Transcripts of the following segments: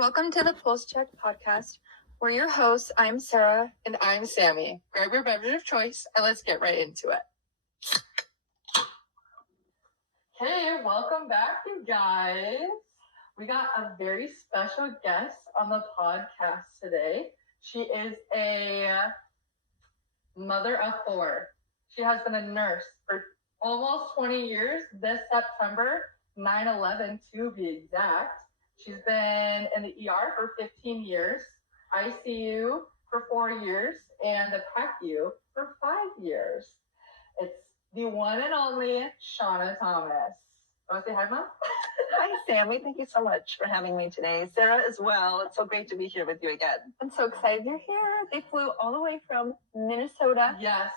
Welcome to the Pulse Check podcast. We're your hosts. I'm Sarah. And I'm Sammy. Grab your beverage of choice and let's get right into it. Hey, welcome back, you guys. We got a very special guest on the podcast today. She is a mother of four. She has been a nurse for almost 20 years. This September, 9/11 to be exact. She's been in the ER for 15 years, ICU for 4 years, and the PACU for 5 years. It's the one and only Shawna Thomas. Want to say hi, Mom? Hi, Sammy. Thank you so much for having me today. Sarah as well. It's so great to be here with you again. I'm so excited you're here. They flew all the way from Minnesota. Yes,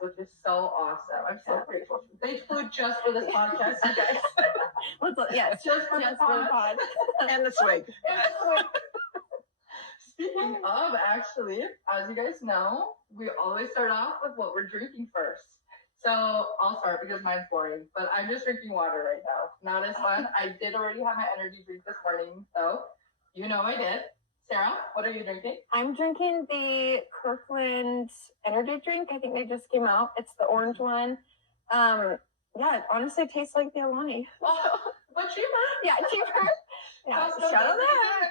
which is so awesome. I'm so grateful. They flew just for this podcast, you guys. Yes, just for the pod. And the swig. Speaking of, actually, as you guys know, we always start off with what we're drinking first. So I'll start because mine's boring, but I'm just drinking water right now. Not as fun. I did already have my energy drink this morning, so you know I did. Sarah, what are you drinking? I'm drinking the Kirkland energy drink. I think they just came out. It's the orange one. It honestly tastes like the Alani. Oh, but cheaper. Yeah, cheaper. Yeah, shut up that.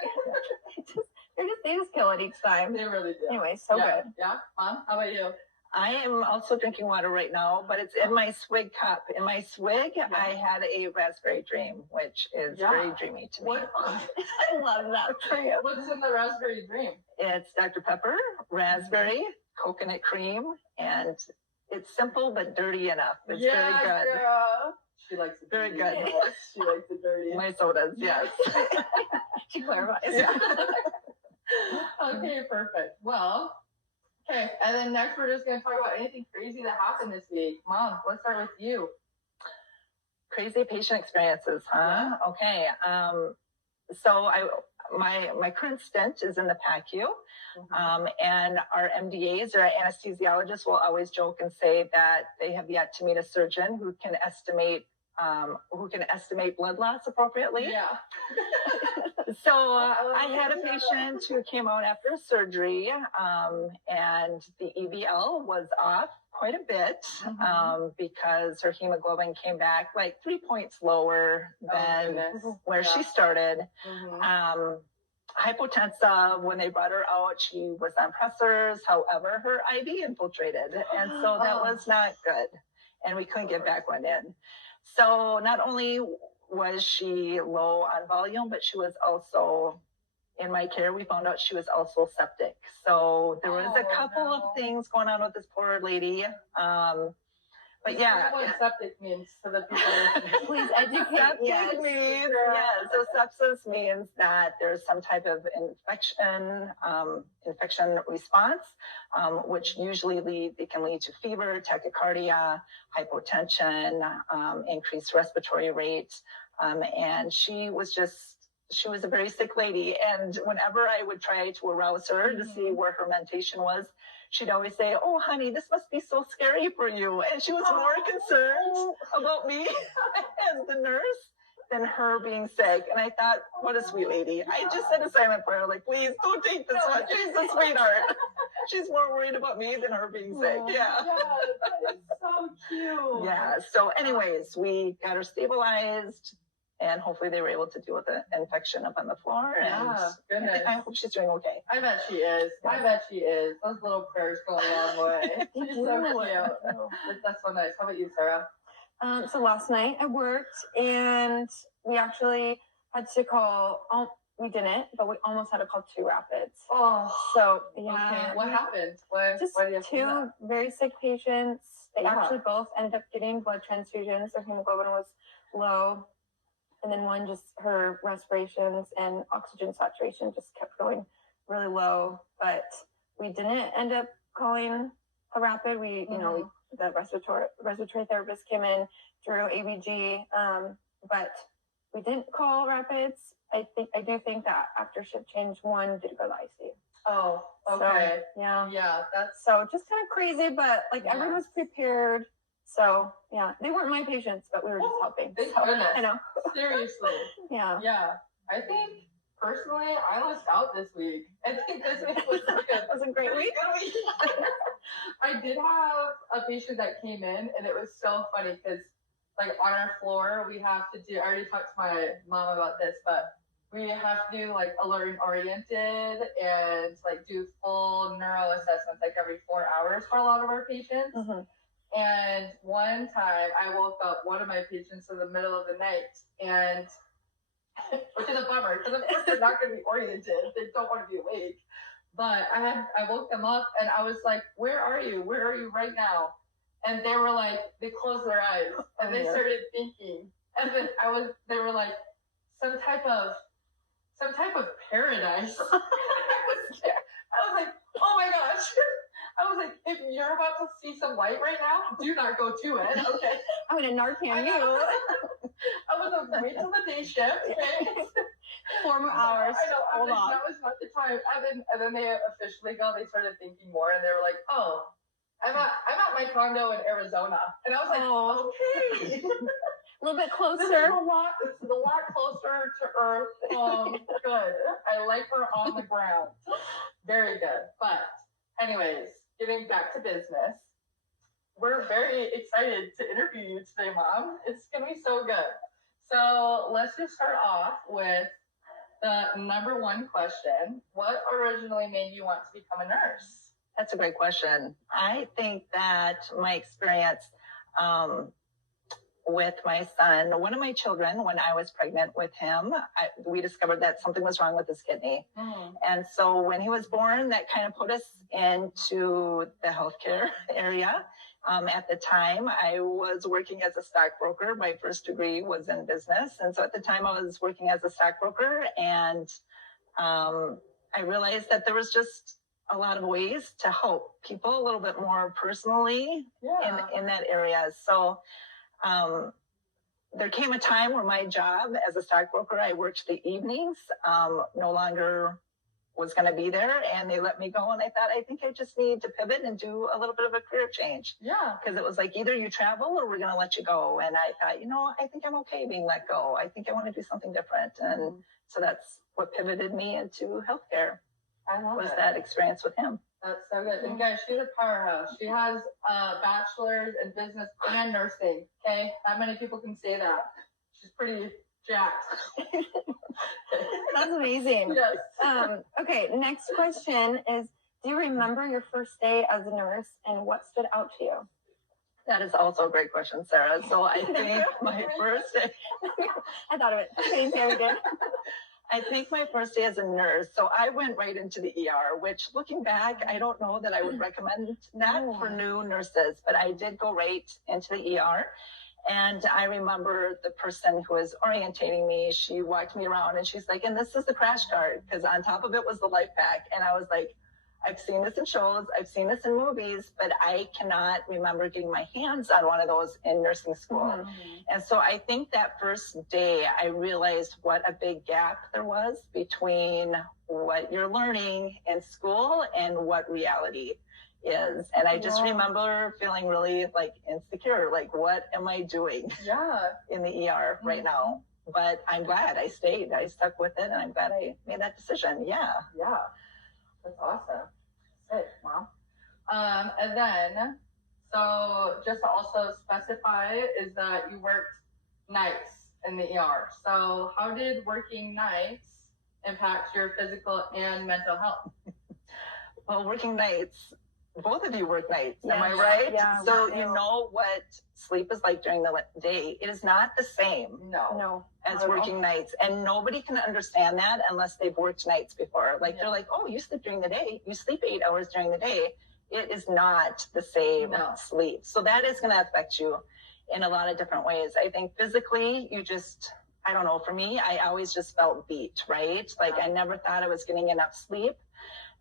They just kill it each time. They really do. Anyway, so good. Yeah, Mom, how about you? I am also drinking water right now, but it's in my swig cup. In my swig, I had a raspberry dream, which is very dreamy to me. What? I love that for you. What's in the raspberry dream? It's Dr. Pepper, raspberry, coconut cream, and it's simple but dirty enough. It's very good. Girl. She likes it very dirty. good. She likes it dirty. My sodas, yes. She clarifies. Yeah. Okay, perfect. Well, okay, and then next we're just going to talk about anything crazy that happened this week. Mom, let's start with you. Crazy patient experiences, huh? Yeah. Okay. So my current stint is in the PACU, and our MDAs or our anesthesiologists will always joke and say that they have yet to meet a surgeon who can estimate blood loss appropriately. Yeah. So I had a patient who came out after surgery, and the EVL was off quite a bit because her hemoglobin came back like 3 points lower than where she started. Hypotensive, when they brought her out, she was on pressors. However, her IV infiltrated, and so that was not good, and we couldn't get back one in. So not only was she low on volume, but she was also, in my care, we found out she was also septic. So there was a couple of things going on with this poor lady. But yeah. What septic means to the people listening. Please educate. Septic means, so sepsis means that there's some type of infection response, which usually can lead to fever, tachycardia, hypotension, increased respiratory rate. And she was a very sick lady. And whenever I would try to arouse her to see where her mentation was, she'd always say, "Oh, honey, this must be so scary for you." And she was more concerned about me as the nurse than her being sick. And I thought, what a sweet lady. I just said a silent prayer, like, please don't take this one. She's a sweetheart. She's more worried about me than her being sick. Yeah. That is so cute. Yeah. So anyways, we got her stabilized. And hopefully they were able to deal with the infection up on the floor. Yeah, goodness. I hope she's doing okay. I bet she is. I bet she is. Those little prayers go a long way. She's so cute. That's so nice. How about you, Sarah? So last night I worked, and we actually had to call. We didn't, but we almost had to call 2 rapids. Oh, so yeah. Okay. What happened? Just why do you have 2 very sick patients. They actually both ended up getting blood transfusions. Their hemoglobin was low. And then one, just her respirations and oxygen saturation just kept going really low. But we didn't end up calling a rapid. The respiratory therapist came in, drew ABG, but we didn't call rapids. I do think that after shift change, one did go to ICU. Oh, okay. So, yeah. Yeah, that's so just kind of crazy, but everyone was prepared. So, yeah, they weren't my patients, but we were just helping. Thank so, goodness. I know. Seriously. Yeah. Yeah. I think, personally, I lost out this week. I think this week was a great week. I did have a patient that came in, and it was so funny because, like, on our floor, we have to do, I already talked to my mom about this, but we have to do, like, alert and oriented and, like, do full neuro assessments, like, every 4 hours for a lot of our patients. Mm-hmm. And one time I woke up one of my patients in the middle of the night, and which is a bummer because of course they're not going to be oriented. They don't want to be awake. But I woke them up and I was like, where are you? Where are you right now? And they were like, they closed their eyes and they started thinking. And then they were like, some type of paradise. I was like, oh my gosh. I was like, if you're about to see some light right now, do not go to it. Okay. I'm going to Narcan you. I was like, wait till the day shift. Okay? 4 more hours. I know. Hold on. That was not the time. And then they officially they started thinking more, and they were like, oh, I'm at my condo in Arizona. And I was like, okay. A little bit closer. This is a lot closer to Earth. Good. I like her on the ground. Very good. But anyways, getting back to business, we're very excited to interview you today, Mom. It's going to be so good. So let's just start off with the number one question. What originally made you want to become a nurse? That's a great question. I think that my experience with my son, one of my children, when I was pregnant with him, we discovered that something was wrong with his kidney. Mm. And so when he was born, that kind of put us into the healthcare area. At the time, I was working as a stockbroker. My first degree was in business. And so at the time, I was working as a stockbroker. And I realized that there was just a lot of ways to help people a little bit more personally in that area. So there came a time where my job as a stockbroker, I worked the evenings, no longer was going to be there, and they let me go. And I thought, I think I just need to pivot and do a little bit of a career change. Yeah. Because it was like, either you travel or we're going to let you go. And I thought, I think I'm okay being let go. I think I want to do something different. And so that's what pivoted me into healthcare. I love it. That experience with him. That's so good. And guys, she's a powerhouse. She has a bachelor's in business and nursing. Okay? Not many people can say that. She's pretty jacked. That's amazing. Yes. Okay, next question is, do you remember your first day as a nurse and what stood out to you? That is also a great question, Sarah. So I think my first day... I thought of it. Same thing we did. I think my first day as a nurse, so I went right into the ER, which looking back, I don't know that I would recommend that for new nurses, but I did go right into the ER. And I remember the person who was orientating me, she walked me around and she's like, and this is the crash cart, because on top of it was the life pack. And I was like, I've seen this in shows, I've seen this in movies, but I cannot remember getting my hands on one of those in nursing school. Mm-hmm. And so I think that first day I realized what a big gap there was between what you're learning in school and what reality is. And I just remember feeling really like insecure, like what am I doing in the ER right now? But I'm glad I stayed. I stuck with it, and I'm glad I made that decision. Yeah. That's awesome. Sick, Mom. And then, so just to also specify is that you worked nights in the ER. So how did working nights impact your physical and mental health? Well, working nights, both of you work nights, am I right? Yeah. So you know what sleep is like during the day. It is not the same as working nights. And nobody can understand that unless they've worked nights before. Like they're like, oh, you sleep during the day. You sleep 8 hours during the day. It is not the same sleep. So that is going to affect you in a lot of different ways. I think physically, you just, I don't know, for me, I always just felt beat, right? Like I never thought I was getting enough sleep.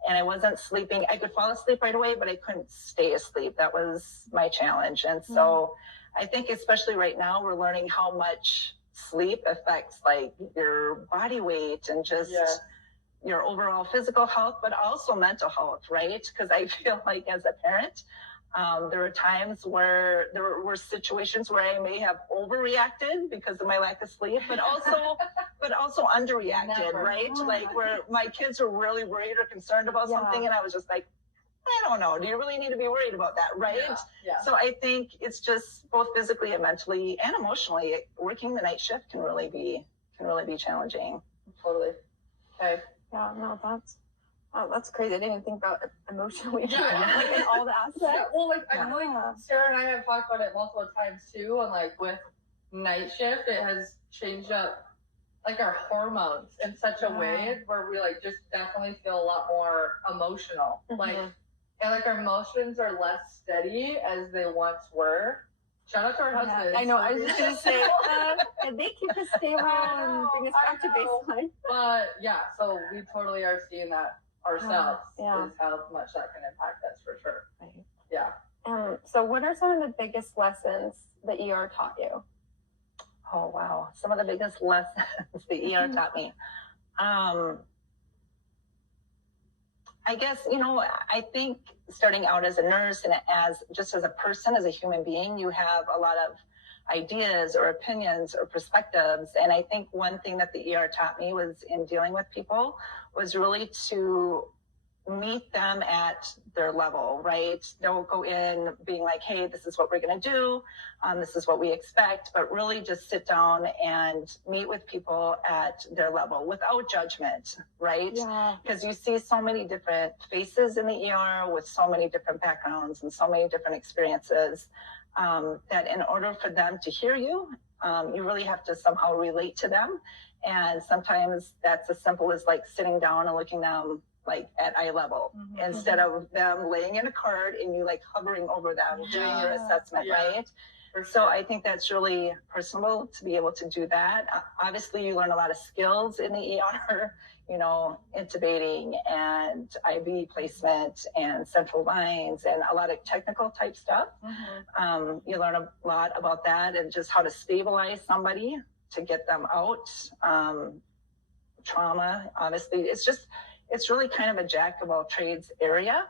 And I wasn't sleeping. I could fall asleep right away, but I couldn't stay asleep. That was my challenge. And so I think especially right now, we're learning how much sleep affects like your body weight and just your overall physical health, but also mental health, right? Because I feel like as a parent, There were times where there were situations where I may have overreacted because of my lack of sleep, but also underreacted, right? Like where my kids were really worried or concerned about something, and I was just like, I don't know. Do you really need to be worried about that, right? Yeah. So I think it's just both physically and mentally and emotionally. Working the night shift can really be challenging. Totally. Okay. Yeah, no, that's crazy. I didn't even think about it emotionally. Yeah. Like in all the aspects. Yeah, well, like I know, like Sarah and I have talked about it multiple times too, and like with night shift, it has changed up like our hormones in such a way where we like just definitely feel a lot more emotional. Like, and like our emotions are less steady as they once were. Shout out to our husbands. I know. I was just gonna say, and they keep us stable and bring us back to baseline. But yeah, so we totally are seeing that ourselves. Is how much that can impact us for sure. Right. Yeah. So what are some of the biggest lessons that ER taught you? Oh wow, some of the biggest lessons the ER taught me. I guess, I think starting out as a nurse and as a person, as a human being, you have a lot of ideas or opinions or perspectives. And I think one thing that the ER taught me was in dealing with people was really to meet them at their level, right? Don't go in being like, hey, this is what we're going to do. This is what we expect, but really just sit down and meet with people at their level without judgment, right? Because you see so many different faces in the ER with so many different backgrounds and so many different experiences that in order for them to hear you, you really have to somehow relate to them. And sometimes that's as simple as like sitting down and looking them like at eye level instead of them laying in a cart and you like hovering over them doing your assessment, right? So I think that's really personal to be able to do that. Obviously, you learn a lot of skills in the ER, intubating and IV placement and central lines and a lot of technical type stuff. You learn a lot about that and just how to stabilize somebody to get them out. Trauma, obviously, it's really kind of a jack of all trades area.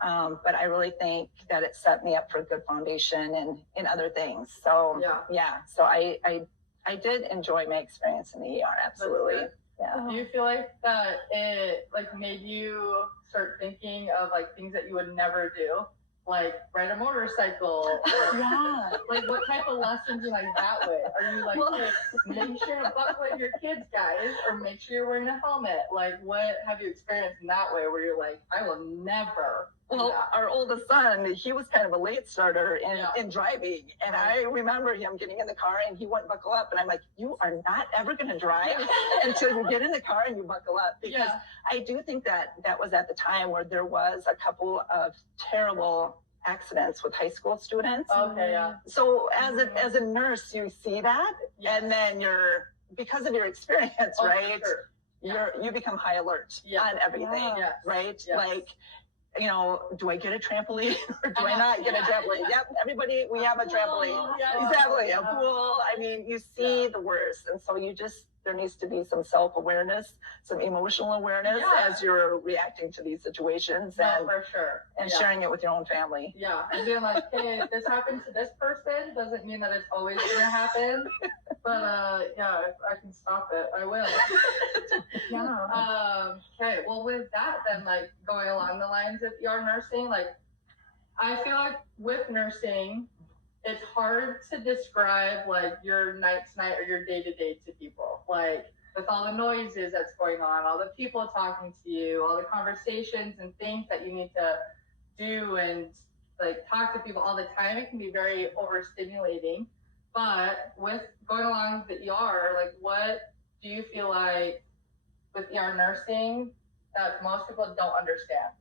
But I really think that it set me up for a good foundation and in other things. So so I did enjoy my experience in the ER. Absolutely. Yeah. Do you feel like that it like made you start thinking of like things that you would never do? Like ride a motorcycle or like what type of lessons you like that way? Are you like, make sure to buckle in your kids, guys, or make sure you're wearing a helmet? Like what have you experienced in that way where you're like, I will never Well, our oldest son, he was kind of a late starter in driving. And I remember him getting in the car and he wouldn't buckle up. And I'm like, you are not ever going to drive until you get in the car and you buckle up. Because I do think that was at the time where there was a couple of terrible accidents with high school students. So as a nurse, you see that. And then because of your experience, right? You become high alert on everything, right? Like, do I get a trampoline or do I not get a trampoline? Yep, everybody, we have a trampoline. Exactly, a pool. I mean, you see the worst. And so there needs to be some self-awareness, some emotional awareness as you're reacting to these situations and sharing it with your own family. Yeah, and being like, hey, if this happened to this person, doesn't mean that it's always going to happen. But if I can stop it, I will. Okay, well, with that, then, like, going along the lines of ER nursing, like, I feel like with nursing, it's hard to describe, like, your night to night or your day to day to people. Like, with all the noises that's going on, all the people talking to you, all the conversations and things that you need to do and, like, talk to people all the time, it can be very overstimulating. But with going along with the ER, like, what do you feel like with ER nursing that most people don't understand?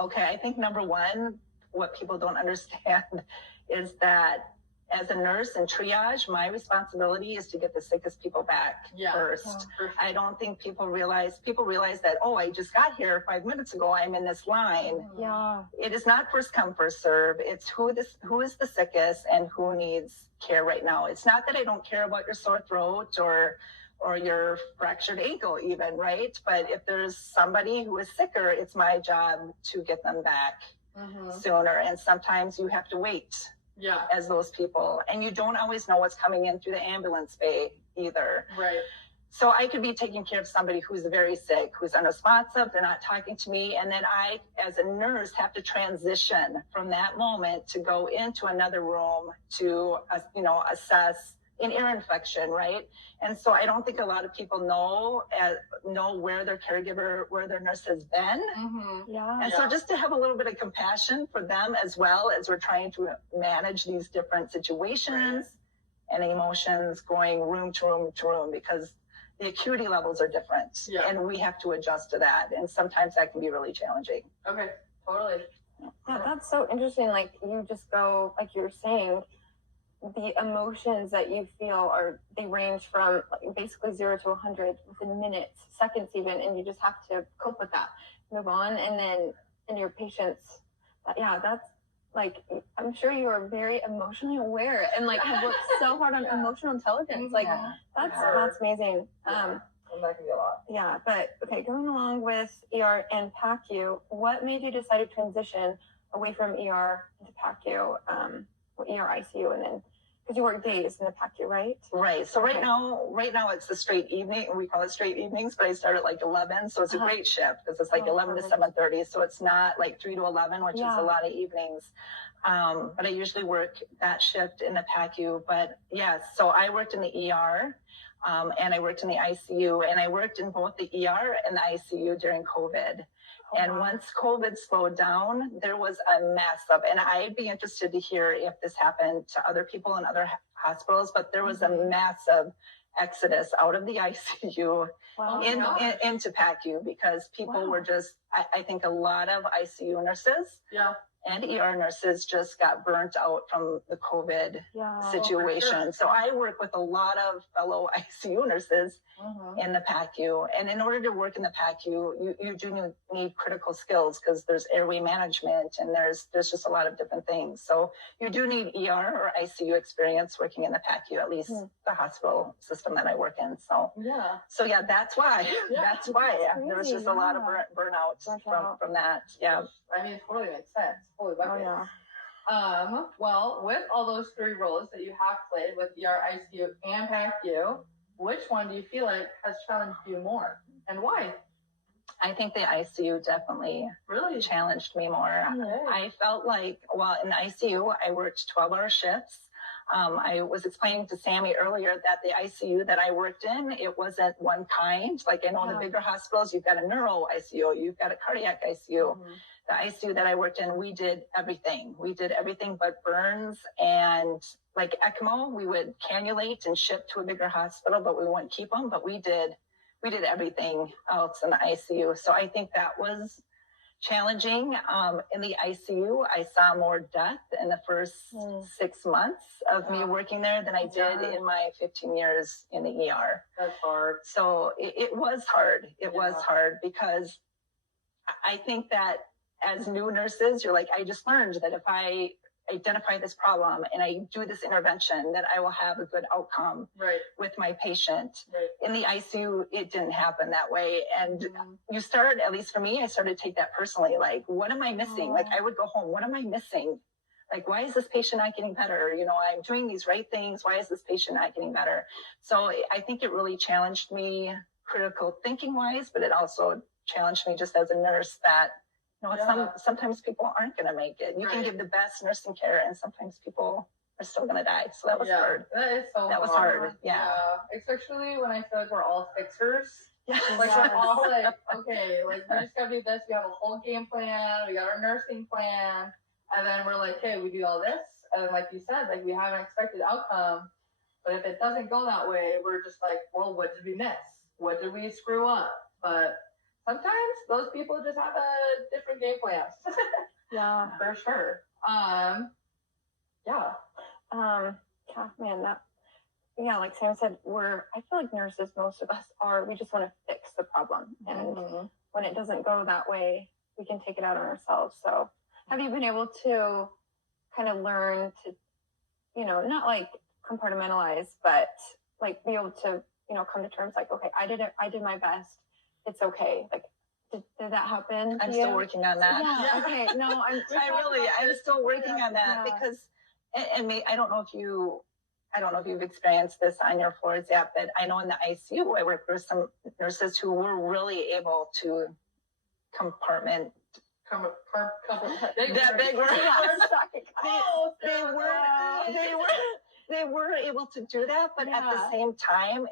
Okay, I think number one, what people don't understand is that as a nurse in triage, my responsibility is to get the sickest people back first. I don't think people realize that, I just got here 5 minutes ago, I'm in this line. It is not first come, first serve. It's who is the sickest and who needs care right now. It's not that I don't care about your sore throat or your fractured ankle even, right? But if there's somebody who is sicker, it's my job to get them back sooner. And sometimes you have to wait as those people. And you don't always know what's coming in through the ambulance bay either. Right. So I could be taking care of somebody who's very sick, who's unresponsive, they're not talking to me. And then I, as a nurse, have to transition from that moment to go into another room to, assess an ear infection, right? And so I don't think a lot of people know where their caregiver, where their nurse has been. And so just to have a little bit of compassion for them as well as we're trying to manage these different situations and emotions going room to room to room, because the acuity levels are different and we have to adjust to that. And sometimes that can be really challenging. Okay, totally. Yeah, that's so interesting. Like you just go, like you were saying, the emotions that you feel they range from basically 0 to 100 within minutes, seconds even, and you just have to cope with that, move on. And then in your patients, that's like, I'm sure you are very emotionally aware and like have worked so hard on emotional intelligence. Like that's amazing. And that can be a lot. Yeah, but okay, going along with ER and PACU, what made you decide to transition away from ER into PACU, ER ICU, and then because you work days in the PACU, right? Right. So right now it's the straight evening. We call it straight evenings, but I start at like 11. So it's a great shift because it's like 11 to 7:30. So it's not like 3 to 11, which is a lot of evenings. But I usually work that shift in the PACU. But yes, so I worked in the ER and I worked in the ICU, and I worked in both the ER and the ICU during COVID. And once COVID slowed down, there was a massive, and I'd be interested to hear if this happened to other people in other hospitals, but there was a massive exodus out of the ICU into PACU because people were just, I think a lot of ICU nurses and ER nurses just got burnt out from the COVID situation. So I work with a lot of fellow ICU nurses in the PACU. And in order to work in the PACU, you do need critical skills because there's airway management and there's just a lot of different things. So you do need ER or ICU experience working in the PACU, at least the hospital system that I work in. So that's why. That's why there was just a lot of burnout from that. Yeah. I mean, it totally makes sense. Holy buckets. Well, with all those 3 roles that you have played with ER, ICU, and PACU, which one do you feel like has challenged you more, and why? I think the ICU definitely really challenged me more. I felt like, in the ICU, I worked 12-hour shifts. I was explaining to Sammy earlier that the ICU that I worked in, it wasn't one kind. Like I know the bigger hospitals, you've got a neuro ICU, you've got a cardiac ICU. The ICU that I worked in, we did everything. We did everything but burns and like ECMO. We would cannulate and ship to a bigger hospital, but we wouldn't keep them. But we did everything else in the ICU. So I think that was challenging. In the ICU, I saw more death in the first 6 months of me working there than I did in my 15 years in the ER. That's hard. So it was hard. It was hard because I think that as new nurses, you're like, I just learned that if I identify this problem and I do this intervention, that I will have a good outcome with my patient. In the ICU, it didn't happen that way. And you start, at least for me, I started to take that personally. Like, what am I missing? Like, I would go home, what am I missing? Like, why is this patient not getting better? You know, I'm doing these right things. Why is this patient not getting better? So I think it really challenged me critical thinking wise, but it also challenged me just as a nurse that, sometimes people aren't going to make it. You can give the best nursing care, and sometimes people are still going to die. So that was hard. That is so hard. That was hard. Yeah. Especially when I feel like we're all fixers. Like we're all like, okay, like we just got to do this. We have a whole game plan. We got our nursing plan. And then we're like, hey, we do all this. And then like you said, like we have an expected outcome. But if it doesn't go that way, we're just like, well, what did we miss? What did we screw up? But sometimes those people just have a different game plan. For sure. Like Sam said, I feel like nurses, most of us we just want to fix the problem. And when it doesn't go that way, we can take it out on ourselves. So have you been able to kind of learn to, not like compartmentalize, but like be able to, come to terms like, okay, I did my best. It's okay. Like Did that happen? I'm still working on that. Yeah. Okay. No, I'm still working on that because, and I don't know if you've experienced this on your floors yet, but I know in the ICU, I work with some nurses who were really able to compartment. That big word. They were able to do that, but at the same time,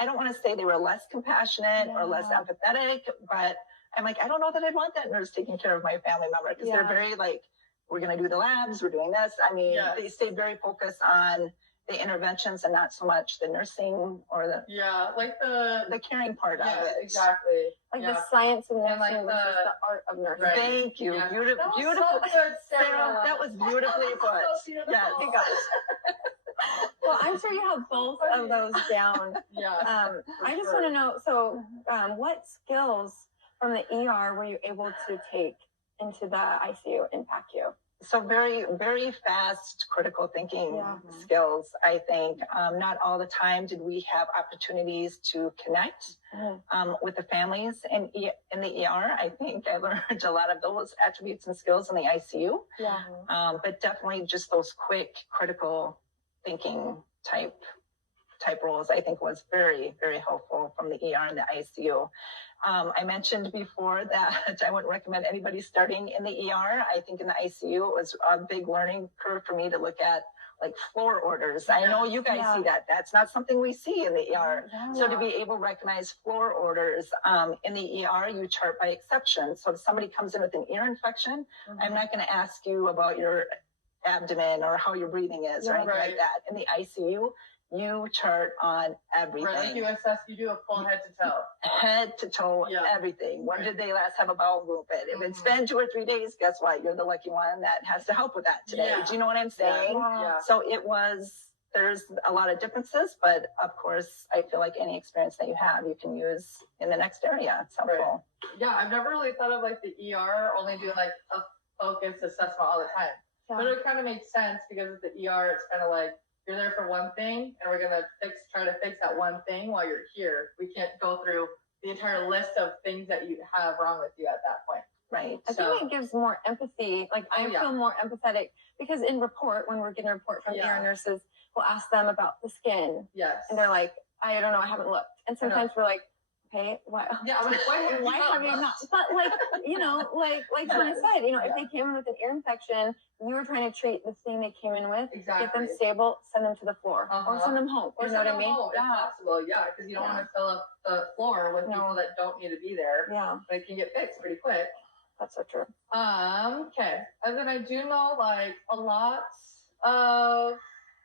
I don't want to say they were less compassionate or less empathetic, but I'm like, I don't know that I'd want that nurse taking care of my family member because they're very like, we're going to do the labs, we're doing this. I mean, they stay very focused on the interventions and not so much the nursing or the caring part of it. Exactly. Like the science of nursing versus the art of nursing. Right. Thank you. Yeah. Beautiful. So good, Sarah. That was beautifully put. Yes. Well, I'm sure you have both of those down. I just want to know, so what skills from the ER were you able to take into the ICU and PACU? So very, very fast critical thinking skills, I think. Not all the time did we have opportunities to connect with the families in the ER. I think I learned a lot of those attributes and skills in the ICU. But definitely just those quick critical thinking type roles, I think was very, very helpful from the ER and the ICU. I mentioned before that I wouldn't recommend anybody starting in the ER. I think in the ICU, it was a big learning curve for me to look at like floor orders. I know you guys see that. That's not something we see in the ER. So to be able to recognize floor orders in the ER, you chart by exception. So if somebody comes in with an ear infection, I'm not going to ask you about your abdomen or how your breathing is or anything like that. In the ICU, you chart on everything. Right, like you assess, you do a full head to toe. Head to toe, everything. When did they last have a bowel movement? If it's been 2 or 3 days, guess what? You're the lucky one that has to help with that today. Do you know what I'm saying? So there's a lot of differences, but of course, I feel like any experience that you have, you can use in the next area. It's helpful. Yeah, I've never really thought of like the ER only doing like a focused assessment all the time. But it kind of makes sense because with the ER, it's kind of like, you're there for one thing, and we're gonna try to fix that one thing while you're here. We can't go through the entire list of things that you have wrong with you at that point. Right. I think it gives more empathy. Like I feel more empathetic because in report, when we're getting a report from ER nurses, we'll ask them about the skin. Yes. And they're like, I don't know, I haven't looked. And sometimes we're like, okay, why? Yeah, I'm like, why have you not? But like, you know, like Shawna said, you know, if they came in with an ear infection, you were trying to treat the thing they came in with, get them stable, send them to the floor, or send them home. Or you know send what I mean? Home, if possible, because you don't want to fill up the floor with people that don't need to be there. They can get fixed pretty quick. That's so true. Okay. And then I do know like a lot of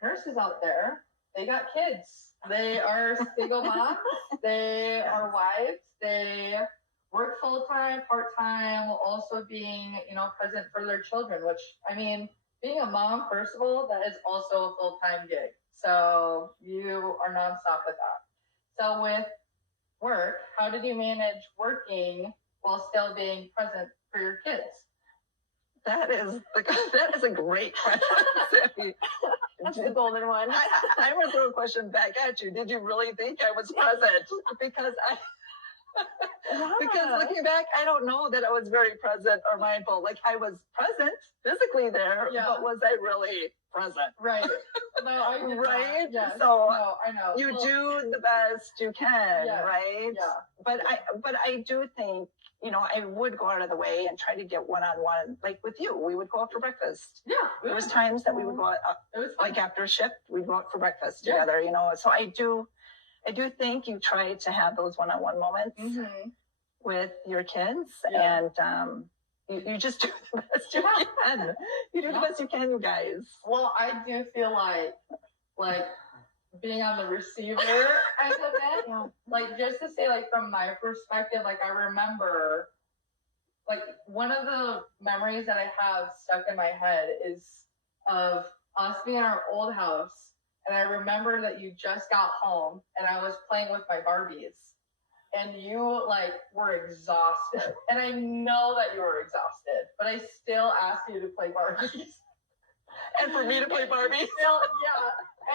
nurses out there, they got kids. They are single moms. They are wives. They work full-time, part-time, while also being, you know, present for their children, which, I mean, being a mom, first of all, that is also a full-time gig. So you are nonstop with that. So with work, how did you manage working while still being present for your kids? That is a great question. That's the golden one. I would throw a question back at you. Did you really think I was present? Because looking back, I don't know that I was very present or mindful. Like I was present physically there, but was I really present? Right. No, I did right. Yes. So no, I know. You do the best you can, right? Yeah. But I do think, you know, I would go out of the way and try to get one-on-one, like with you. We would go out for breakfast. Yeah. There was times that we would go out, like after a shift, we'd go out for breakfast together, you know. So I do think you try to have those one-on-one moments with your kids, and you just do the best you can. You do the best you can, you guys. Well, I do feel like being on the receiver end of it, like just to say, like from my perspective, like I remember, like one of the memories that I have stuck in my head is of us being in our old house, and I remember that you just got home, and I was playing with my Barbies, and you like were exhausted, and I know that you were exhausted, but I still asked you to play Barbies. And for me to play Barbies?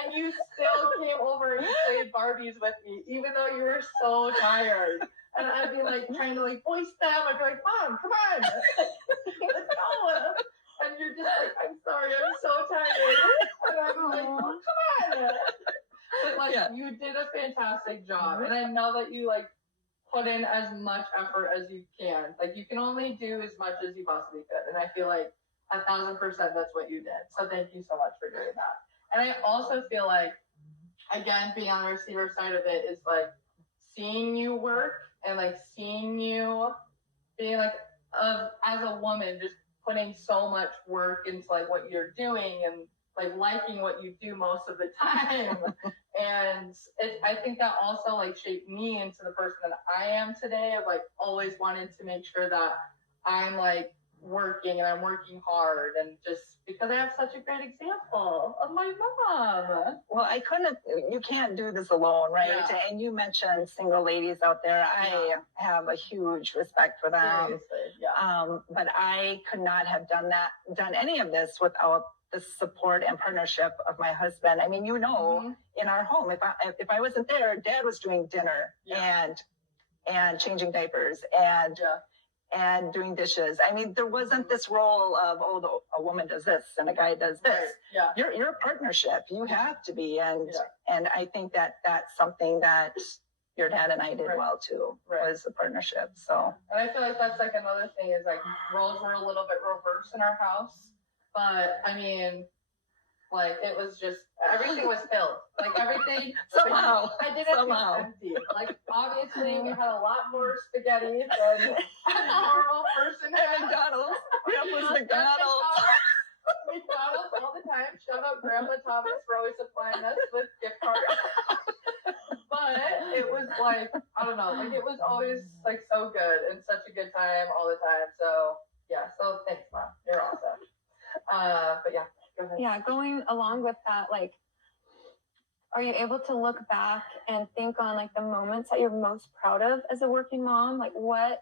And you still came over and played Barbies with me, even though you were so tired. And I'd be like, like trying to like voice them. I'd be like, Mom, come on, let's go. And you're just like, I'm sorry, I'm so tired. And I'm like, oh, come on. But like, you did a fantastic job. And I know that you like put in as much effort as you can. Like, you can only do as much as you possibly could. And I feel like 1,000% that's what you did. So thank you so much for doing that. And I also feel like, again, being on the receiver side of it is like seeing you work and like seeing you being like, as a woman, just putting so much work into like what you're doing and like liking what you do most of the time. And I think that also like shaped me into the person that I am today, of like always wanting to make sure that I'm like working and I'm working hard, and just because I have such a great example of my mom. Well, you can't do this alone, right? Yeah. And you mentioned single ladies out there. I have a huge respect for them. Seriously, yeah. But I could not have done any of this without the support and partnership of my husband. I mean, in our home, if I wasn't there, Dad was doing dinner and changing diapers and doing dishes. I mean, there wasn't this role of, a woman does this and a guy does this. Right. Yeah. You're a partnership. You have to be. And I think that that's something that your dad and I did well too, was a partnership. So. And I feel like that's like another thing is like roles were a little bit reversed in our house. But I mean, like it was just, everything was filled. Like everything. Somehow. I didn't feel empty. Like obviously we had a lot more spaghetti than a normal person had. McDonald's. Grandpa's McDonald's. McDonald's all the time. Shout out Grandpa Thomas for always supplying us with gift cards. But it was like, I don't know, like it was always like so good and such a good time all the time. So yeah, so thanks, Mom. You're awesome. But yeah, go ahead. Yeah, going along with that, like, are you able to look back and think on like the moments that you're most proud of as a working mom? Like what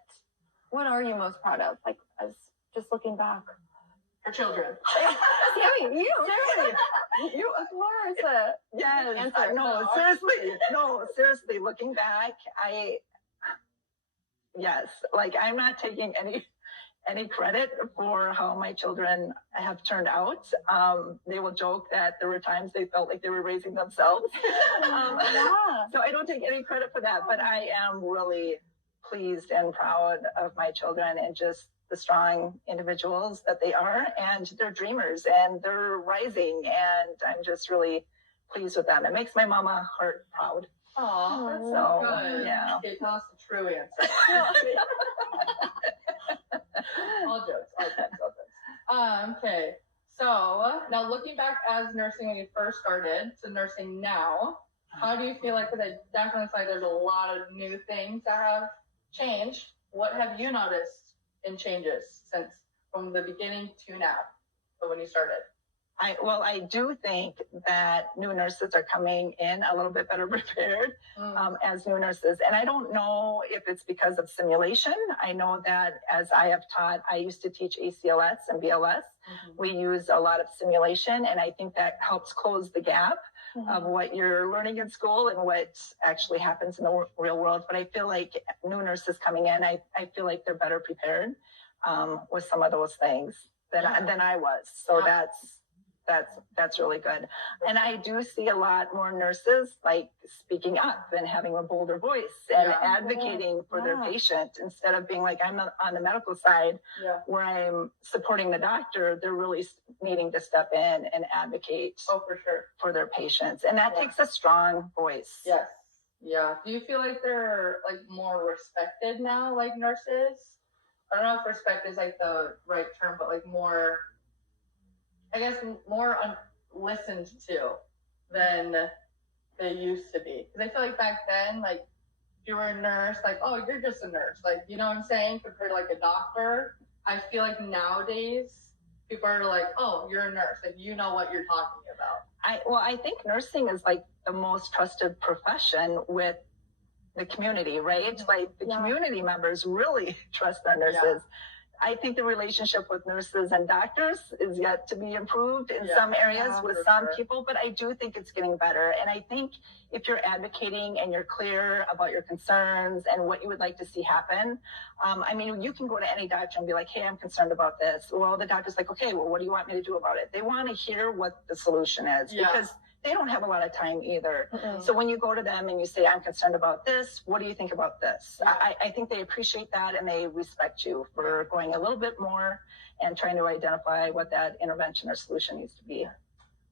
are you most proud of? Like as just looking back. Her children. Sammy, you of course. Yes. Seriously, looking back, like I'm not taking any credit for how my children have turned out. They will joke that there were times they felt like they were raising themselves. So I don't take any credit for that, but I am really pleased and proud of my children and just the strong individuals that they are, and they're dreamers and they're rising, and I'm just really pleased with them. It makes my mama heart proud. Oh, that's so good. Yeah. Okay, tell us the true answer. All jokes. Okay, so now looking back as nursing when you first started to nursing now, how do you feel like, because I definitely feel like there's a lot of new things that have changed. What have you noticed in changes since from the beginning to now, so when you started? I do think that new nurses are coming in a little bit better prepared as new nurses. And I don't know if it's because of simulation. I know that as I have taught, I used to teach ACLS and BLS. We use a lot of simulation, and I think that helps close the gap of what you're learning in school and what actually happens in the real world. But I feel like new nurses coming in, I feel like they're better prepared with some of those things than I was. So that's really good. And I do see a lot more nurses like speaking up and having a bolder voice and advocating for their patient, instead of being like, I'm on the medical side where I'm supporting the doctor. They're really needing to step in and advocate for their patients. And that takes a strong voice. Yes. Yeah. Do you feel like they're like more respected now, like nurses? I don't know if respect is like the right term, but like more, I guess, more listened to than they used to be. Because I feel like back then, like, if you were a nurse, like, oh, you're just a nurse. Like, you know what I'm saying? Compared to, like, a doctor. I feel like nowadays, people are like, oh, you're a nurse. Like, you know what you're talking about. I think nursing is, like, the most trusted profession with the community, right? Like, the community members really trust their nurses. I think the relationship with nurses and doctors is yet to be improved in some areas with some people, but I do think it's getting better. And I think if you're advocating and you're clear about your concerns and what you would like to see happen, I mean, you can go to any doctor and be like, hey, I'm concerned about this. Well, the doctor's like, okay, well, what do you want me to do about it? They want to hear what the solution is because they don't have a lot of time either. So when you go to them and you say, I'm concerned about this, what do you think about this? I think they appreciate that and they respect you for going a little bit more and trying to identify what that intervention or solution needs to be.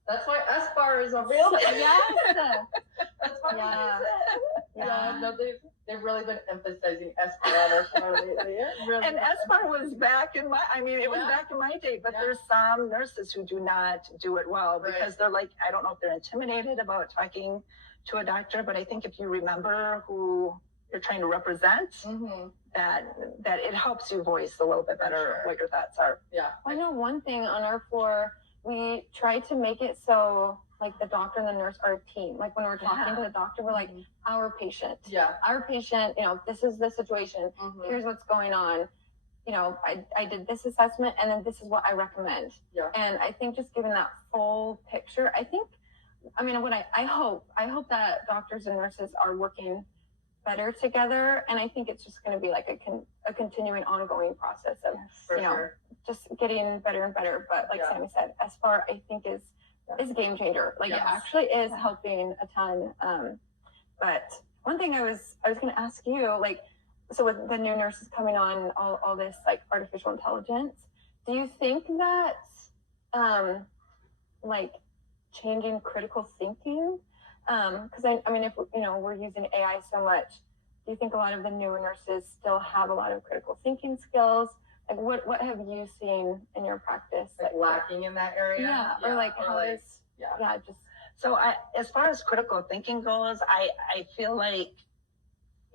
That's why SBAR is a real thing. Yes. That's why no, they've really been emphasizing SBAR on our show lately. Really and SBAR was back in my, it was back in my day, but there's some nurses who do not do it well because they're like, I don't know if they're intimidated about talking to a doctor, but I think if you remember who you're trying to represent, that it helps you voice a little bit better what your thoughts are. Yeah. I know one thing on our floor, we try to make it so like the doctor and the nurse are a team. Like when we're talking to the doctor, we're like, our patient. Yeah. Our patient, this is the situation. Here's what's going on. I did this assessment and then this is what I recommend. Yeah. And I think just given that full picture, I hope that doctors and nurses are working better together. And I think it's just going to be like a continuing ongoing process of, just getting better and better. But like Sammy said, SBAR, I think is game changer. Like it actually is helping a ton. But one thing I was going to ask you, like, so with the new nurses coming on, all this like artificial intelligence, do you think that, like changing critical thinking? Cause I mean, if, we're using AI so much, do you think a lot of the newer nurses still have a lot of critical thinking skills? Like what have you seen in your practice? Like lacking in that area? Yeah. Or like how is, just. So as far as critical thinking goes, I feel like,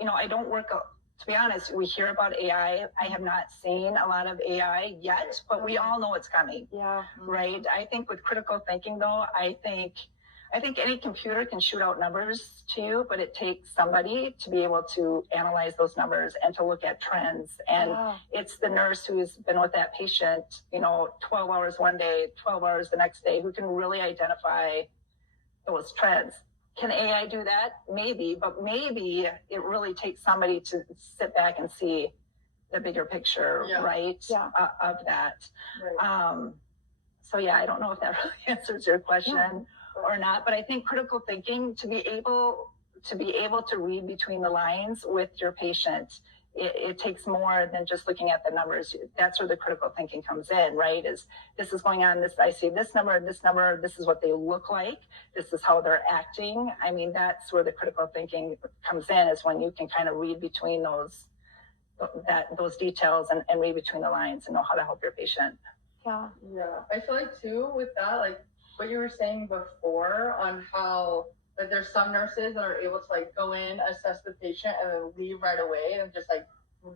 I don't work, to be honest, we hear about AI. I have not seen a lot of AI yet, but we all know it's coming. Yeah. Right. I think with critical thinking though, I think any computer can shoot out numbers to you, but it takes somebody to be able to analyze those numbers and to look at trends. And it's the nurse who's been with that patient, 12 hours one day, 12 hours the next day, who can really identify those trends. Can AI do that? Maybe, but maybe it really takes somebody to sit back and see the bigger picture, right? Yeah. Of that. Right. So I don't know if that really answers your question or not, but I think critical thinking, to be able to read between the lines with your patient, it takes more than just looking at the numbers. That's where the critical thinking comes in, right? This is going on, I see this number, this is what they look like, this is how they're acting. I mean, that's where the critical thinking comes in, is when you can kind of read between those details and read between the lines and know how to help your patient. Yeah. I feel like too with that, like what you were saying before on how like there's some nurses that are able to like go in, assess the patient, and then leave right away and just like,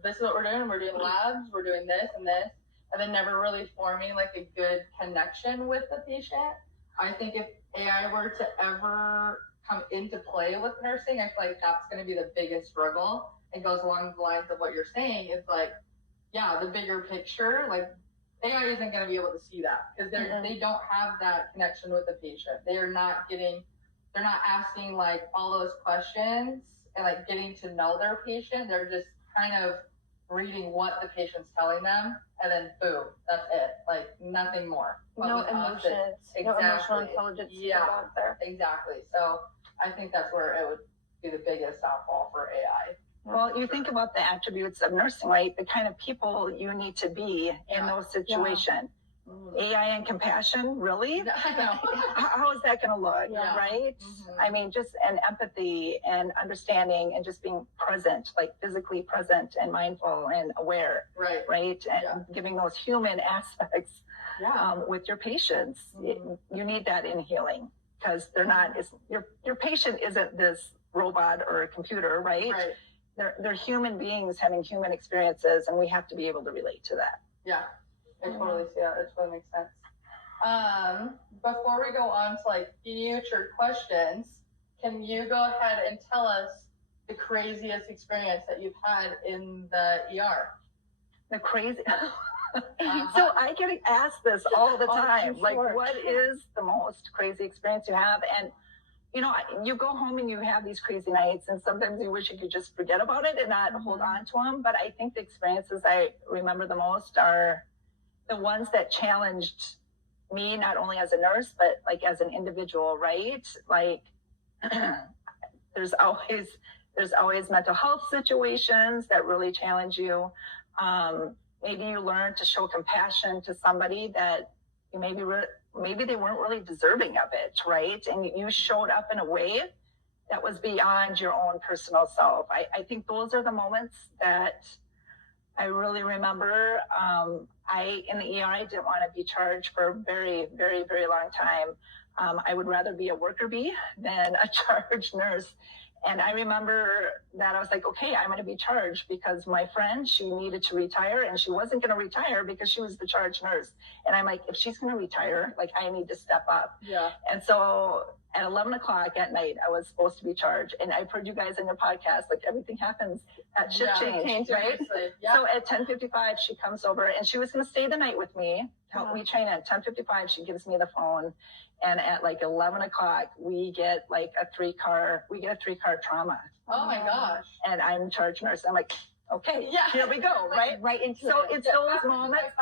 this is what we're doing. We're doing labs. We're doing this and this, and then never really forming like a good connection with the patient. I think if AI were to ever come into play with nursing, I feel like that's going to be the biggest struggle. It goes along the lines of what you're saying. Is like, the bigger picture, like AI isn't going to be able to see that because they don't have that connection with the patient. They're not asking like all those questions and like getting to know their patient. They're just kind of reading what the patient's telling them, and then boom, that's it. Like nothing more. No emotions, no emotional intelligence. Out there. Exactly. So I think that's where it would be the biggest downfall for AI. Well, you think about the attributes of nursing, right? The kind of people you need to be in those situations. AI and compassion, really? How is that going to look, right? I mean, just an empathy and understanding and just being present, like physically present and mindful and aware, right? And giving those human aspects with your patients. You need that in healing because they're not, your patient isn't this robot or a computer, right? They're human beings having human experiences, and we have to be able to relate to that. Yeah. I totally see that. It totally makes sense. Before we go on to like future questions, can you go ahead and tell us the craziest experience that you've had in the ER? The crazy. So I get asked this all the time. Like, what is the most crazy experience you have? And, you know, you go home and you have these crazy nights, and sometimes you wish you could just forget about it and not hold on to them. But I think the experiences I remember the most are the ones that challenged me, not only as a nurse, but like as an individual, right? Like, there's always mental health situations that really challenge you. Maybe you learn to show compassion to somebody that you maybe they weren't really deserving of it, right? And you showed up in a way that was beyond your own personal self. I think those are the moments that I really remember. In the ER, I didn't want to be charged for a very, very, very long time. I would rather be a worker bee than a charge nurse. And I remember that I was like, okay, I'm going to be charged because my friend, she needed to retire and she wasn't going to retire because she was the charge nurse. And I'm like, if she's going to retire, like I need to step up. Yeah. And so at 11 o'clock at night, I was supposed to be charged. And I've heard you guys in your podcast, like everything happens at shift change, right? Yeah. So at 10:55, she comes over and she was going to stay the night with me, help me train. At 10:55, she gives me the phone. And at like 11 o'clock, we get a three-car trauma. Oh my gosh. And I'm charge nurse. I'm like, okay, here we go, right? Right into so it. It's those moments.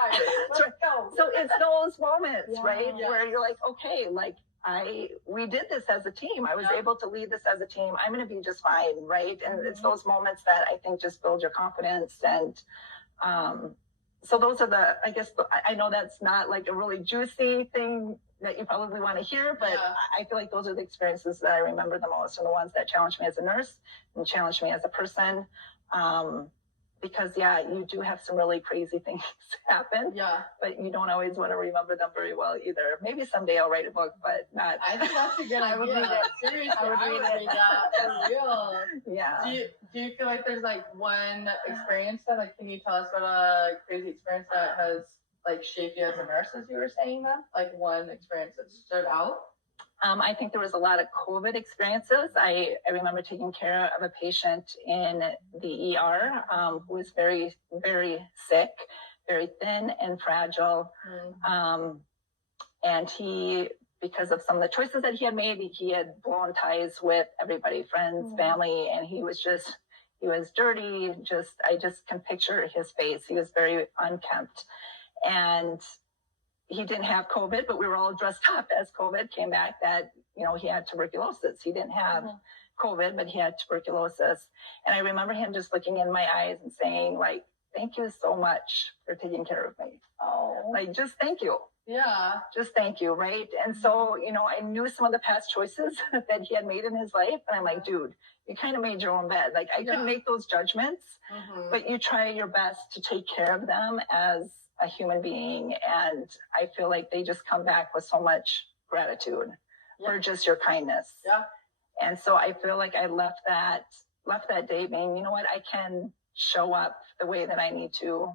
Let's go. So it's those moments, right? Yeah. Where you're like, okay, like we did this as a team. I was able to lead this as a team. I'm going to be just fine, right? And it's those moments that I think just build your confidence. And so those are I know that's not like a really juicy thing that you probably want to hear, but I feel like those are the experiences that I remember the most, and the ones that challenged me as a nurse and challenged me as a person. Because you do have some really crazy things happen. Yeah. But you don't always want to remember them very well either. Maybe someday I'll write a book, but not. I think that's a good idea. I would read it. Seriously, I would read that for real. Yeah. Do you feel like there's like one experience that, like, can you tell us about a crazy experience that has like shaped you as a nurse, as you were saying that? Like one experience that stood out? I think there was a lot of COVID experiences. I remember taking care of a patient in the ER who was very, very sick, very thin and fragile. And he, because of some of the choices that he had made, he had blown ties with everybody, friends, family, and he was dirty. I just can picture his face. He was very unkempt. And he didn't have COVID, but we were all dressed up as COVID came back that, he had tuberculosis. He didn't have COVID, but he had tuberculosis. And I remember him just looking in my eyes and saying, like, thank you so much for taking care of me. Oh. Like, just thank you. Yeah. Just thank you, right? And so, I knew some of the past choices that he had made in his life. And I'm like, dude, you kind of made your own bed. Like, I couldn't make those judgments, but you try your best to take care of them as a human being. And I feel like they just come back with so much gratitude for just your kindness. Yeah. And so I feel like I left that day being, you know what, I can show up the way that I need to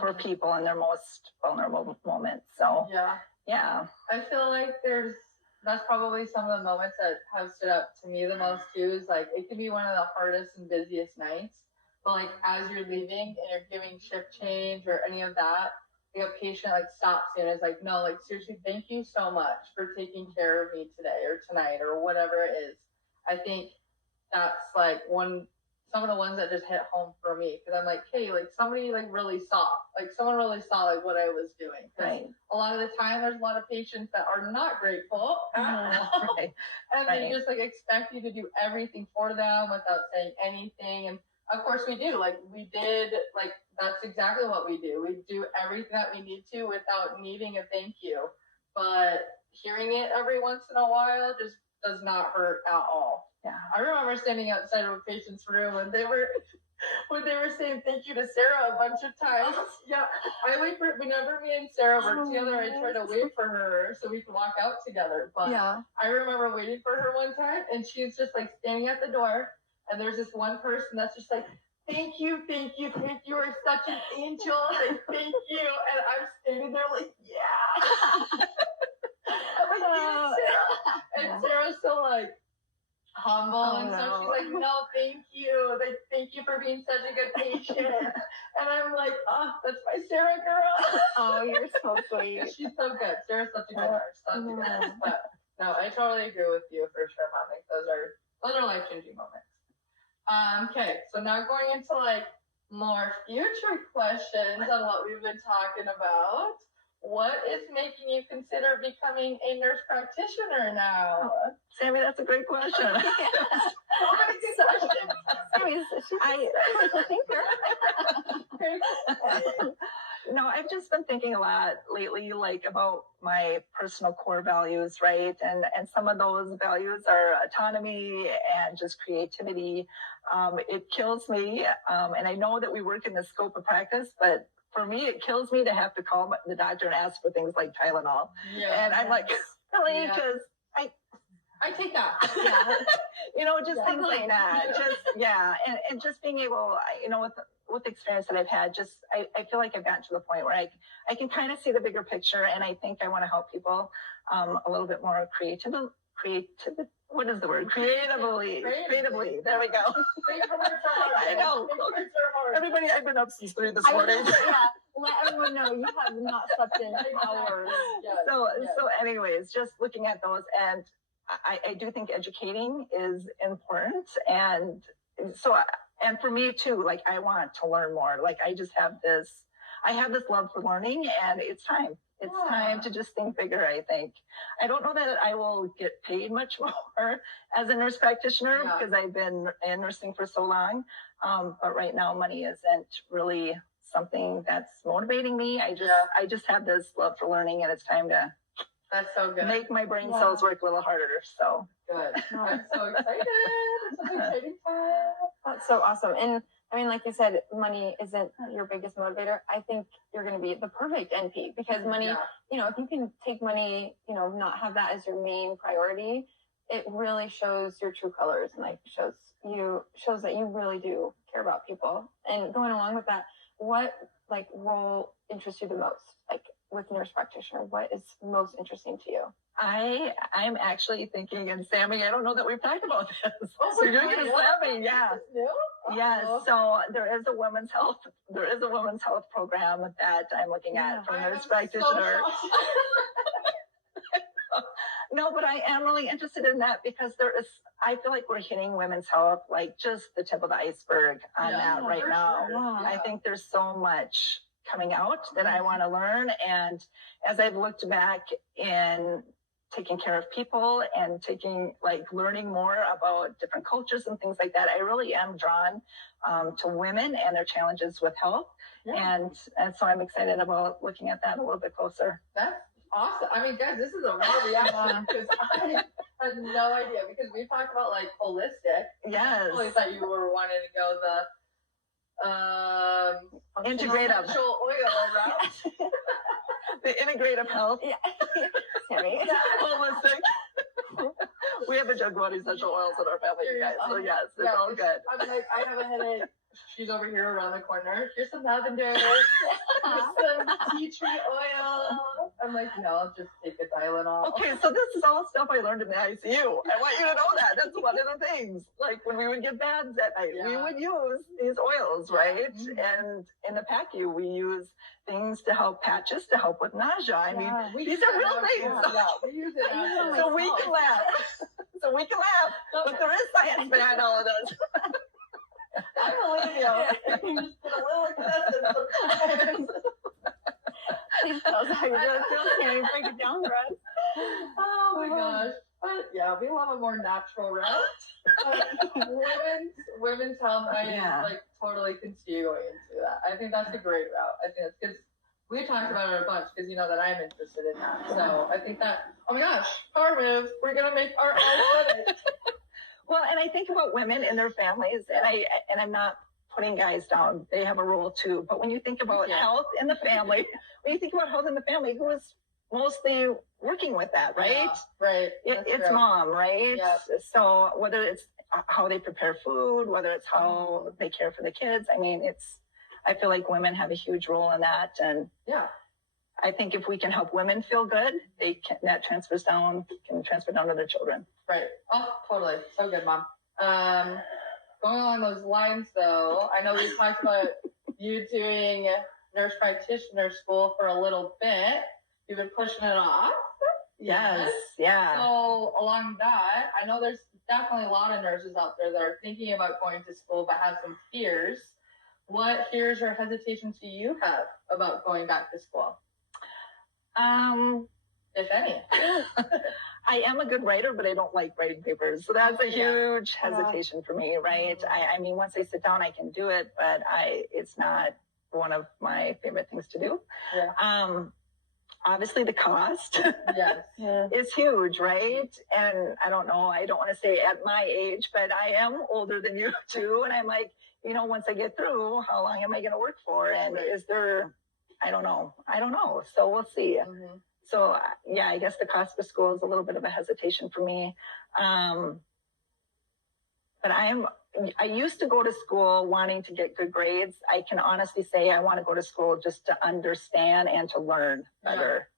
for people in their most vulnerable moments. So yeah. I feel like that's probably some of the moments that have stood up to me the most too, is like, it can be one of the hardest and busiest nights, but like as you're leaving and you're giving shift change or any of that, like a patient like stops you and is like, no, like seriously, thank you so much for taking care of me today or tonight or whatever it is. I think that's like some of the ones that just hit home for me, because I'm like, hey, like somebody like really saw, like someone really saw like what I was doing. Right. A lot of the time there's a lot of patients that are not grateful. Right. And they just like expect you to do everything for them without saying anything. And of course we do. Like we did, like that's exactly what we do. We do everything that we need to without needing a thank you. But hearing it every once in a while just does not hurt at all. Yeah. I remember standing outside of a patient's room and they were saying thank you to Sarah a bunch of times. Yeah. Whenever me and Sarah work together, I try to wait for her so we can walk out together. But I remember waiting for her one time and she's just like standing at the door, and there's this one person that's just like, thank you, you are such an angel, like, thank you. And I'm standing there like, yeah. I'm like, Sarah. And Sarah's still like, humble and stuff. She's like, no, thank you. Thank you for being such a good patient. And I'm like, oh, that's my Sarah girl. Oh, you're so sweet. She's so good. Sarah's such a good nurse. Such a good nurse. But no, I totally agree with you for sure, Mom. Like those are life-changing moments. Okay, so now going into like more future questions on what we've been talking about. What is making you consider becoming a nurse practitioner now? Sammy, that's a great question. No, I've just been thinking a lot lately, like about my personal core values, right? And some of those values are autonomy and just creativity. It kills me, and I know that we work in the scope of practice, but for me, it kills me to have to call the doctor and ask for things like Tylenol. Yeah, and I'm like, really? Because I take that. Yeah. Just things like that. Just, and just being able, with the experience that I've had, I feel like I've gotten to the point where I can kind of see the bigger picture, and I think I want to help people a little bit more creatively. What is the word? Creatively. There we go. I know. Everybody, I've been up since 3 this morning. Let everyone know you have not slept in hours. So anyways, just looking at those, and I do think educating is important, and so, and for me too, like I want to learn more. Like I have this love for learning, and it's time. It's time to just think bigger, I think. I don't know that I will get paid much more as a nurse practitioner because I've been in nursing for so long. But right now, money isn't really something that's motivating me. I just have this love for learning, and it's time to That's so good. make my brain cells work a little harder. So good. I'm so excited. It's such an exciting time. That's so awesome. And I mean, like you said, money isn't your biggest motivator. I think you're going to be the perfect NP because money, if you can take money, not have that as your main priority, it really shows your true colors and like shows that you really do care about people. And going along with that, what like role interests you the most? Like with nurse practitioner, what is most interesting to you? I'm actually thinking, and Sammy, I don't know that we've talked about this. So you're going to slap me, Yes. So there is a women's health program that I'm looking at for nurse practitioner. No, but I am really interested in that because I feel like we're hitting women's health like just the tip of the iceberg on that right now. Sure. I think there's so much coming out that I want to learn. And as I've looked back in taking care of people and learning more about different cultures and things like that, I really am drawn to women and their challenges with health. Yeah. And so I'm excited about looking at that a little bit closer. That's awesome. I mean, guys, this is a raw reaction because I had no idea because we talked about like holistic. Yes. I always thought you were wanting to go the integrative essential oil route. The integrative health. Yeah. Sorry. Holistic. We have a jug of essential oils in our family, you guys. So yes, it's all good. I'm like, I have a headache. She's over here around the corner. Here's some lavender. Here's some tea tree oil. I'm like, no, I'll just take a Tylenol. Okay, so this is all stuff I learned in the ICU. I want you to know that. That's one of the things. Like when we would get bads at night, we would use these oils, right? Mm-hmm. And in the PACU, we use things to help patches to help with nausea. I mean, these are real things. We use it so we can laugh. But there is science behind all of this. I believe you. You just put a little excessive sometimes. Please tell us how you really feel. Can you break it down for us? Oh my gosh. But yeah, we love a more natural route. Women's health, I totally can see you going into that. I think that's a great route. I think that's good. We talked about it a bunch because you know that I'm interested in that. So I think that, oh my gosh, power moves. We're going to make our own footage. Well, and I think about women and their families, and I'm not putting guys down. They have a role too. But when you think about health in the family, who is mostly working with that, right? Yeah, right. It's mom, right? Yep. So whether it's how they prepare food, whether it's how they care for the kids, I mean, I feel like women have a huge role in that. And I think if we can help women feel good, that can transfer down to their children. Right. Oh, totally. So good, Mom. Going along those lines, though, I know we talked about you doing nurse practitioner school for a little bit. You've been pushing it off. Yes. Yeah. So along that, I know there's definitely a lot of nurses out there that are thinking about going to school but have some fears. What fears or hesitations do you have about going back to school? If any. I am a good writer, but I don't like writing papers. So that's a huge hesitation for me, right? I mean, once I sit down, I can do it, but it's not one of my favorite things to do. Yeah. Obviously the cost Yes. is huge, right? And I don't know, I don't want to say at my age, but I am older than you too. And I'm like, once I get through, how long am I going to work for? And is there, I don't know. So we'll see. Mm-hmm. So yeah, I guess the cost of school is a little bit of a hesitation for me. But I used to go to school wanting to get good grades. I can honestly say I want to go to school just to understand and to learn better.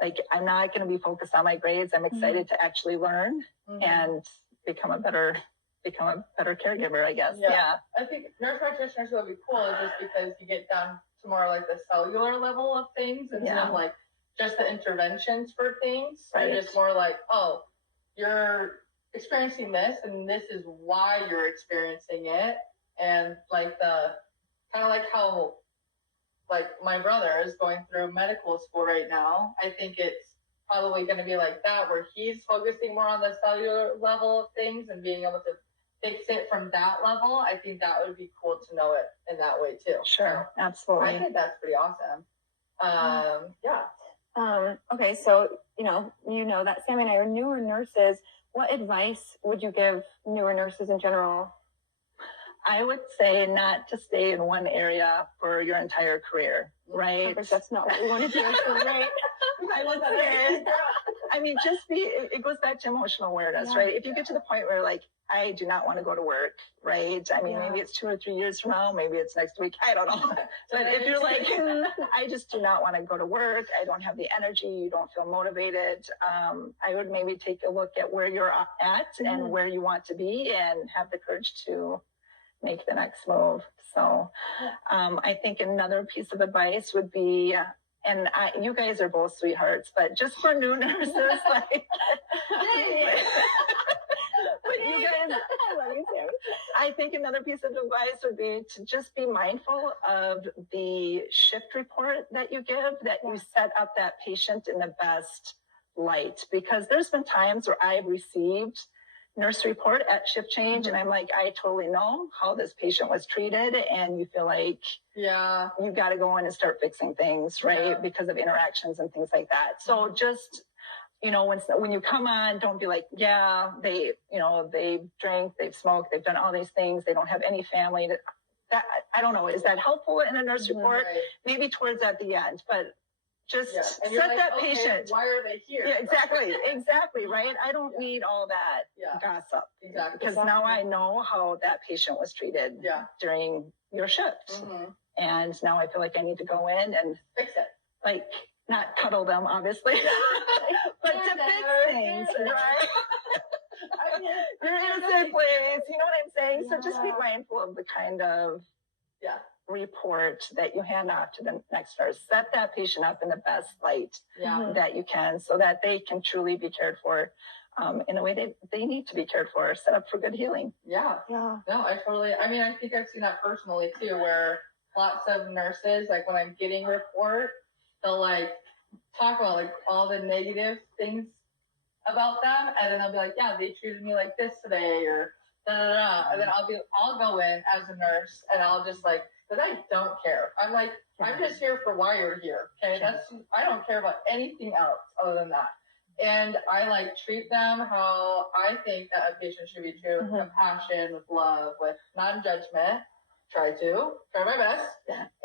Yeah. Like, I'm not going to be focused on my grades. I'm excited to actually learn and become a better caregiver, I guess. Yeah. I think nurse practitioners would be cool just because you get down to more like the cellular level of things instead of like just the interventions for things. Right. They're just more like, oh, you're experiencing this and this is why you're experiencing it. And like the kind of like how like my brother is going through medical school right now. I think it's probably going to be like that, where he's focusing more on the cellular level of things and being able to fix it from that level. I think that would be cool to know it in that way too. Sure. So, absolutely. I think that's pretty awesome. Okay, so you know that Sammy and I are newer nurses. What advice would you give newer nurses in general? I would say not to stay in one area for your entire career, right? Because that's not what we want to do, right? I would say, I mean, it goes back to emotional awareness, right? If you get to the point where like, I do not want to go to work, right? I mean, maybe it's 2 or 3 years from now, maybe it's next week, I don't know. But if you're like, I just do not want to go to work, I don't have the energy, you don't feel motivated, I would maybe take a look at where you're at and where you want to be and have the courage to make the next move. So I think another piece of advice would be, and you guys are both sweethearts, but just for new nurses, like, you guys, I love you too. I think another piece of advice would be to just be mindful of the shift report that you give, that you set up that patient in the best light, because there's been times where I've received nurse report at shift change and I'm like, I totally know how this patient was treated, and you feel like you got to go in and start fixing things, right? Because of interactions and things like that. So just, when you come on, don't be like, they drank, they've smoked, they've done all these things, they don't have any family. That I don't know, is that helpful in a nurse report? Right. Maybe towards at the end, but just set like, that patient. Why are they here? Yeah, exactly, right? I don't need all that gossip. Exactly. Because now I know how that patient was treated during your shift. And now I feel like I need to go in and fix it. Like, not cuddle them, obviously, but to fix things, right? You're in a safe place, you know what I'm saying? So just be mindful of the kind of report that you hand off to the next nurse. Set that patient up in the best light that you can, so that they can truly be cared for in the way they need to be cared for, set up for good healing. Yeah. No, I think I've seen that personally too, where lots of nurses, like when I'm getting report, they'll like talk about like all the negative things about them, and then I'll be like, they treated me like this today, or and then I'll go in as a nurse and I'll just like, because I don't care. I'm like, I'm just here for why you're here. Okay, I don't care about anything else other than that. And I like treat them how I think that a patient should be treated, with compassion, with love, with non-judgment. Try my best.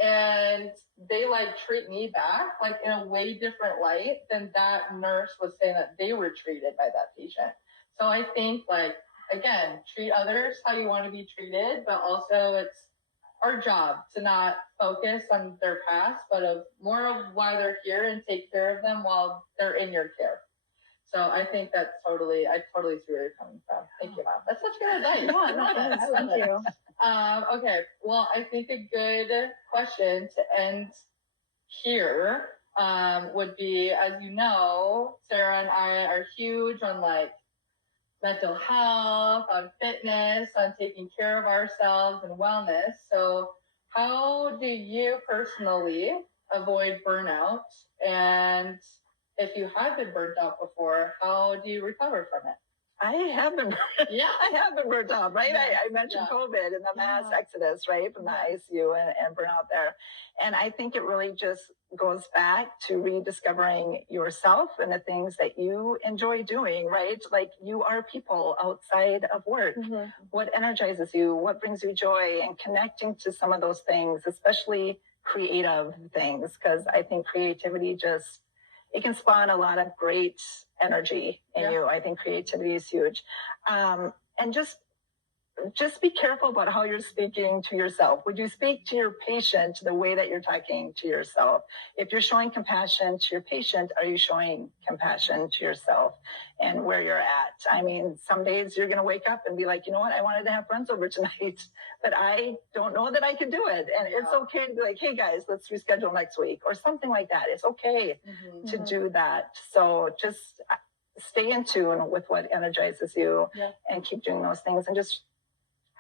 And they like treat me back like in a way different light than that nurse was saying that they were treated by that patient. So I think, like, again, treat others how you want to be treated, but also it's our job to not focus on their past, but more of why they're here and take care of them while they're in your care. So I think I totally see where you're coming from. Thank you, Mom. That's such good advice. Yeah, no, it is. Thank you. Okay, well, I think a good question to end here would be, as you know, Sarah and I are huge on like mental health, on fitness, on taking care of ourselves and wellness. So how do you personally avoid burnout? And if you have been burnt out before, how do you recover from it? I have been burnt out, right? Yeah. I mentioned COVID and the mass exodus, right, from the ICU and burnout there. And I think it really just goes back to rediscovering yourself and the things that you enjoy doing, right? Like you are people outside of work. Mm-hmm. What energizes you? What brings you joy? And connecting to some of those things, especially creative things, because I think creativity it can spawn a lot of great energy in you. I think creativity is huge. And just be careful about how you're speaking to yourself. Would you speak to your patient the way that you're talking to yourself? If you're showing compassion to your patient, are you showing compassion to yourself and where you're at? I mean, some days you're going to wake up and be like, you know what? I wanted to have friends over tonight, but I don't know that I can do it. And it's okay to be like, hey guys, let's reschedule next week or something like that. It's okay to do that. So just stay in tune with what energizes you and keep doing those things. And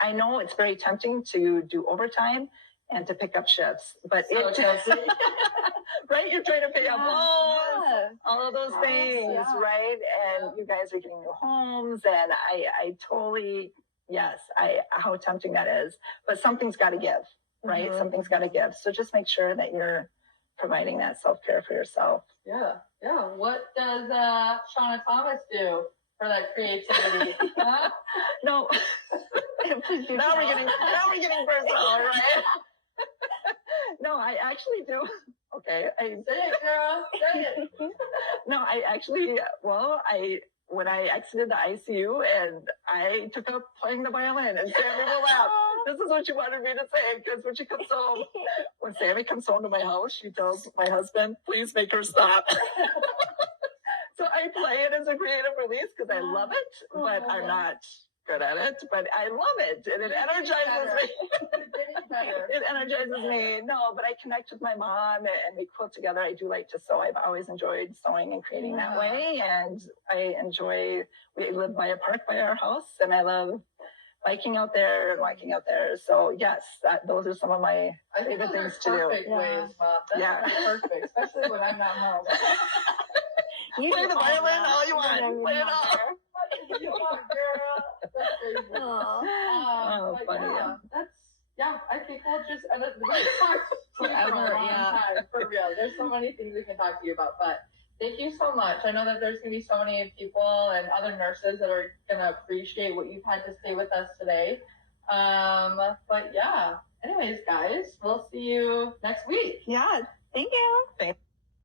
I know it's very tempting to do overtime and to pick up shifts, but right? You're trying to pay up loans, all of those things, right? And you guys are getting new homes, and I totally, how tempting that is. But something's got to give, right? Something's got to give. So just make sure that you're providing that self-care for yourself. Yeah. What does Shawna Thomas do for that creativity? No. Now we're getting personal, right? No, I actually do. Okay. Say it, girl. Say it. No, I actually, when I exited the ICU and I took up playing the violin, and Sammy will laugh. This is what she wanted me to say, because when Sammy comes home to my house, she tells my husband, please make her stop. So I play it as a creative release because I love it, but I'm not good at it, but I love it, and it energizes me. It energizes me. No, but I connect with my mom, and we quilt together. I do like to sew. I've always enjoyed sewing and creating that way, and we live by a park by our house, and I love biking out there and walking out there. So yes, those are some of my favorite things to do. Ways, Mom. That's perfect, especially when I'm not home. You play the violin all you want. Play it all. You want, girl. That's crazy. Funny. I think we'll just talk forever. For a long time, for real. There's so many things we can talk to you about, but thank you so much. I know that there's going to be so many people and other nurses that are going to appreciate what you've had to say with us today. But anyways, guys, we'll see you next week. Yeah. Thank you. Thanks.